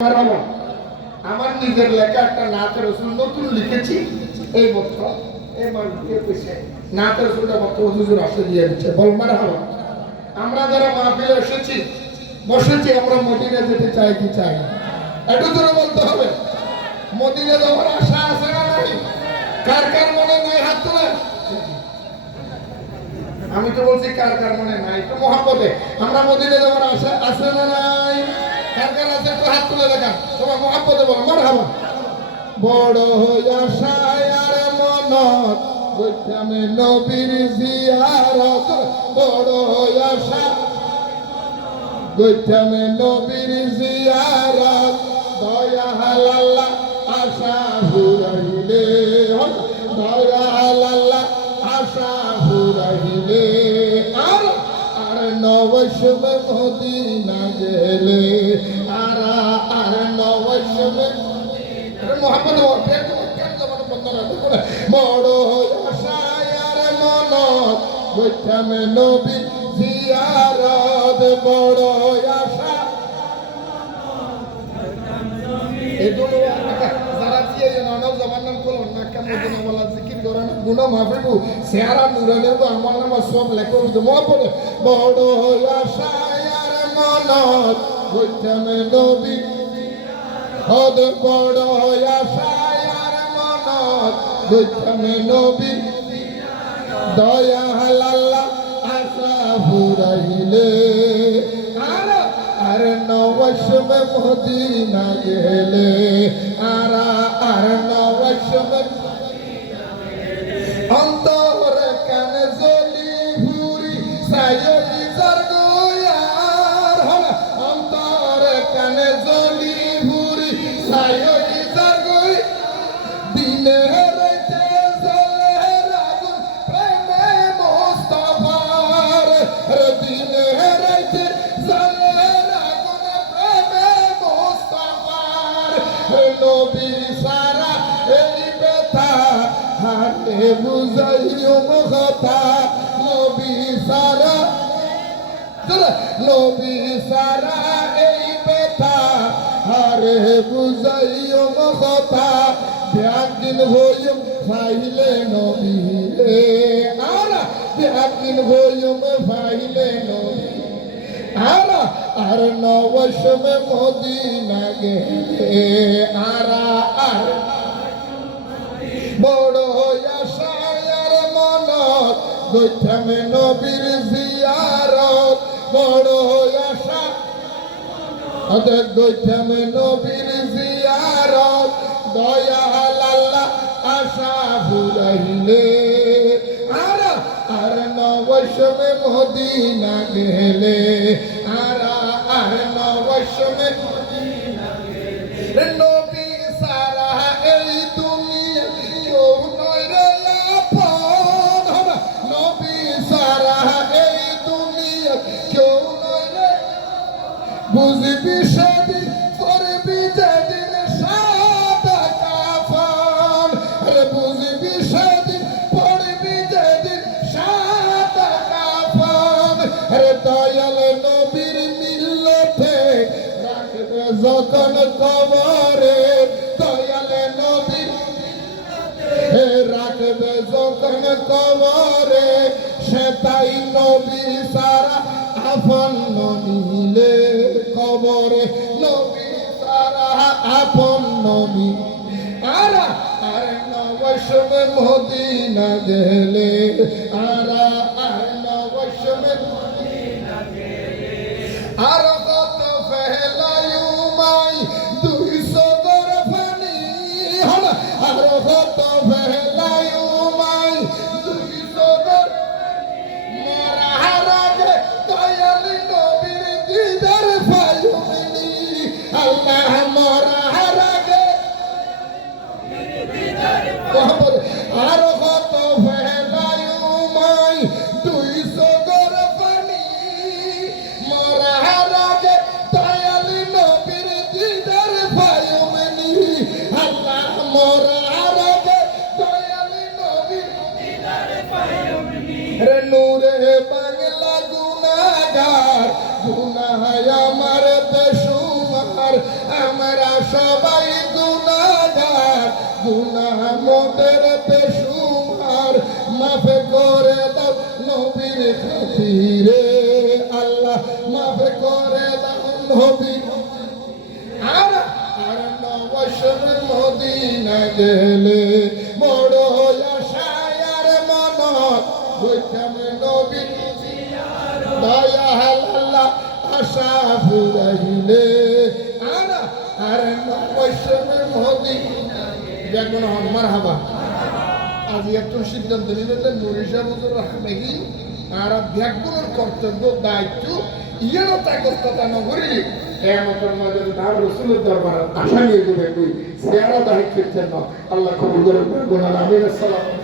আমার নিজের লেখা একটা নাতের রসুল নতুন লিখেছি এই বছর এই মাসে নাতের রসুলটা বক্তব্য হুজুর আসে দিয়ে দিচ্ছে বলমার হওয়া আমরা যারা মাহফিলে এসেছি বসেছি আমরা মদিনা যেতে চাই কি চাই না একটু জোরে বলতে হবে মদিনা যাওয়ার আশা আছে না নাই কার কার মনে নাই হাত তোলেন আমি তো বলছি কার কার মনে নাই তো মহব্বতে আমরা মদিনা যাওয়ার আশা আছে না নাই কার কার আছে তো হাত তুলে দেখান সবাই মহব্বতে বলো মারহাবা বড় আশায় আর মনত গোইতামে নবীর জিয়ারত বড় আশা গোইতামে নবীর জিয়ারত দয়া আল্লাহ আশা ফুরাইলে দয়া আল্লাহ আশা ফুরাইলে আর নবসমে মদিনা গেলে আর নবসমে মোহাম্মদ বড় আশায় আর মনত গোইতামে নবী জিয়ারত বড় আশা এগুলো যারা দিয়ে নানাও জবানান করল না কেমন গুণা বলা জিকির করে না গুণা মাফিবু সেহারা নুরানে তো আমার নাম সব লেখো মহব্বতে বড় আশায় আর মনত গোইতামে নবী হদ বড় আশায় আর মনত গোইতামে নবী দয়া আল্লাহ আশা ফুরাইলে আর নবসমে মদিনা গেলে আর নবসমে অন্তর কান জলি ভুরি সায়দি জারগোয়ার অন্তর কান জলি ভুরি সায়দি জারগোই দিনে রাতে জ্বলে আগুন প্রেমে মুস্তাফার দিনে রাতে জ্বলে আগুন প্রেমে মুস্তাফার নবী সারা এই ব্যথা হাতে বুঝাইও কথা নবী সারা এই ব্যথা হারে বুঝাইও কথা ব্যাগদিন হইম ফাইলে নবী আর ব্যাগদিন হইম ফাইলে নবী আর নবসমে মদিনা গেলে আর বড় আশায় আর মনত গোইতামে নবীর জিয়ারত বড় আশা গোইতামে নবীর জিয়ারত দয়া আল্লাহ আশা ফুরাইলে আর নবসমে মদিনা গেলে আর নবসমে মদিনা গেলে নবী সারা এই দুনিয়া কেউ নয় রে আপন নবী সারা এই দুনিয়া কেউ নয় রে বুঝবি সেদিন করবি যেদিন সাদা কাফন বুঝবি সেদিন পড়বি যেদিন সাদা কাফন দয়াল নবীর মিল্লতে রাখবে যখন কবরে দয়াল নবীর রাখবে যখন কবরে সে তাই নবী সারা আপন নিলে কবরে নবী সারা আপন নবী আর নবসমে মদিনা গেলে আর নবসমে মদিনা গেলে আর কত ফেলায়ু মাই 200 দর পানি আর কত ফেলায়ু মাই 200 দর মরার আগে দয়াল নবীর দিদার পাইনি আল্লাহ মরার আগে আর কত ফেলায়ু মাই সবাই গুনাহগার গুনাহ মোদের বেশুমার মাফ করে দাও নবীর খাতিরে আল্লাহ মাফ করে দাও নবীর আর আর নবশর মদিনা গেলে বড় আশায় আর মন হইতাম নবীর দয়া আল্লাহ আশা ফুরাইলে আর আর নবশর মদিনা দেখুন মারহাবা আজ এত সিদ্ধান্ত নিলেন নুরি সাহেব নাকি আর দেখুন কর্তব্য দায়িত্ব ইয়েরও তাগস্তা নগরী কেয়ামতের মাঝে তার রাসূলের দরবারে আশা নিয়ে যাবে কই সেরা দায়িত্বের জন্য আল্লাহ কবুল করুন আমিন। আসসালামু